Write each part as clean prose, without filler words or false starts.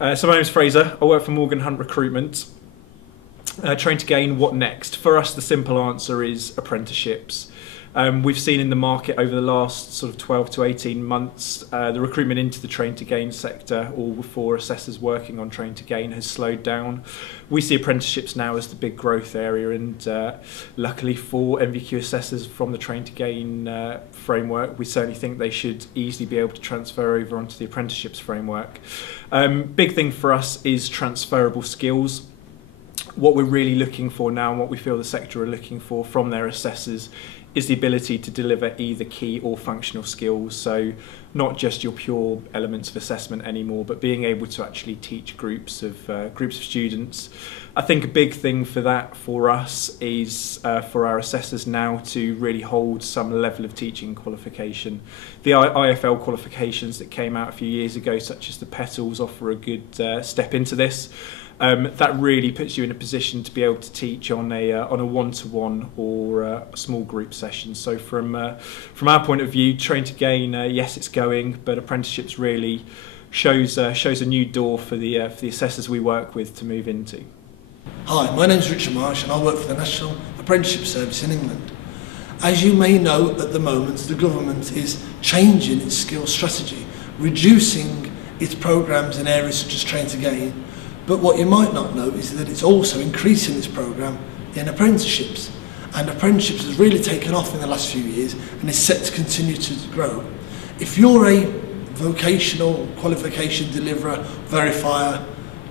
So my name's Fraser. I work for Morgan Hunt Recruitment. Trying to gain what next? For us, the simple answer is apprenticeships. We've seen in the market over the last sort of 12 to 18 months, the recruitment into the train to gain sector, or for assessors working on train to gain, has slowed down. We see apprenticeships now as the big growth area, and luckily for NVQ Assessors from the train to gain framework, we certainly think they should easily be able to transfer over onto the apprenticeships framework. Big thing for us is transferable skills. What we're really looking for now, and what we feel the sector are looking for from their assessors, is the ability to deliver either key or functional skills. So not just your pure elements of assessment anymore, but being able to actually teach groups of students. I think a big thing for that for us is for our assessors now to really hold some level of teaching qualification. The IFL qualifications that came out a few years ago, such as the Petals, offer a good step into this. That really puts you in a position to be able to teach on a one-to-one or a small group session. So from our point of view, train to gain, yes, it's going, but apprenticeships really shows a new door for the assessors we work with to move into. Hi, my name is Richard Marsh and I work for the National Apprenticeship Service in England. As you may know, at the moment the government is changing its skills strategy, reducing its programmes in areas such as train to gain. But what you might not know is that it's also increasing its programme in apprenticeships. And apprenticeships has really taken off in the last few years and is set to continue to grow. If you're a vocational qualification deliverer, verifier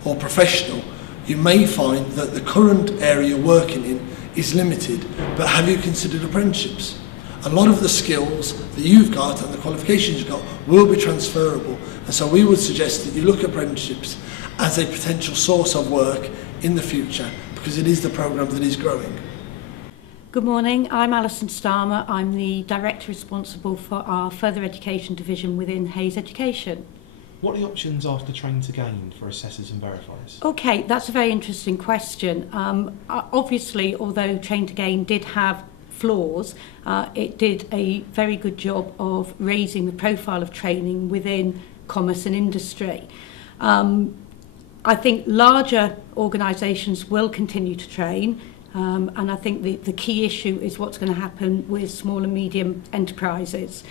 or professional, you may find that the current area you're working in is limited, but have you considered apprenticeships? A lot of the skills that you've got and the qualifications you've got will be transferable, and so we would suggest that you look at apprenticeships as a potential source of work in the future, because it is the programme that is growing. Good morning, I'm Alison Starmer. I'm the Director responsible for our Further Education Division within Hayes Education. What are the options after train to gain for assessors and verifiers? Okay, that's a very interesting question. Obviously, although train to gain did have flaws, it did a very good job of raising the profile of training within commerce and industry. I think larger organisations will continue to train, and I think the key issue is what's going to happen with small and medium enterprises.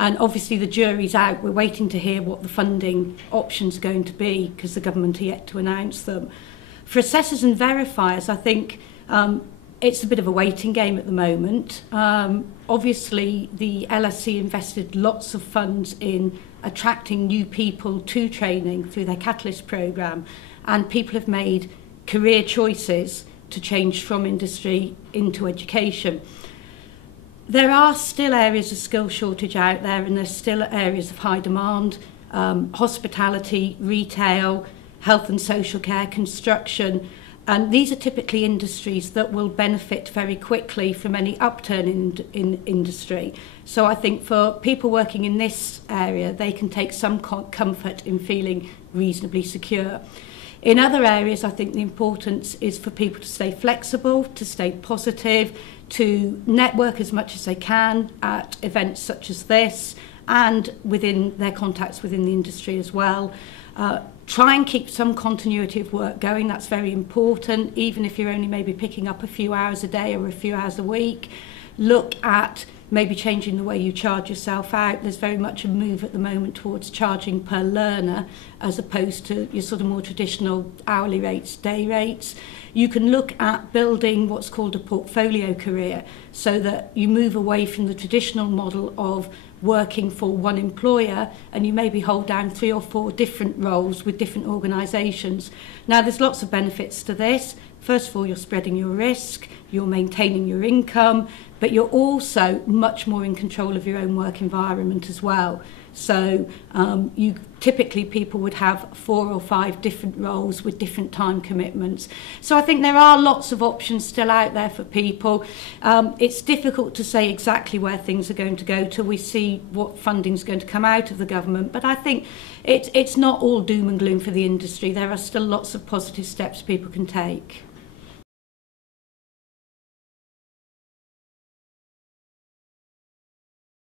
And obviously the jury's out. We're waiting to hear what the funding options are going to be, because the government are yet to announce them. For assessors and verifiers, I think it's a bit of a waiting game at the moment. Obviously the LSC invested lots of funds in attracting new people to training through their Catalyst programme, and people have made career choices to change from industry into education. There are still areas of skill shortage out there, and there's still areas of high demand: hospitality, retail, health and social care, construction. And these are typically industries that will benefit very quickly from any upturn in industry. So I think for people working in this area, they can take some comfort in feeling reasonably secure. In other areas, I think the importance is for people to stay flexible, to stay positive, to network as much as they can at events such as this, and within their contacts within the industry as well. Try and keep some continuity of work going. That's very important, even if you're only maybe picking up a few hours a day or a few hours a week. Look at maybe changing the way you charge yourself out. There's very much a move at the moment towards charging per learner, as opposed to your sort of more traditional hourly rates, day rates. You can look at building what's called a portfolio career, so that you move away from the traditional model of working for one employer, and you maybe hold down 3 or 4 different roles with different organisations. Now, there's lots of benefits to this. First of all, you're spreading your risk, you're maintaining your income, but you're also much more in control of your own work environment as well. So typically people would have 4 or 5 different roles with different time commitments. So I think there are lots of options still out there for people. It's difficult to say exactly where things are going to go till we see what funding is going to come out of the government. But I think it's not all doom and gloom for the industry. There are still lots of positive steps people can take.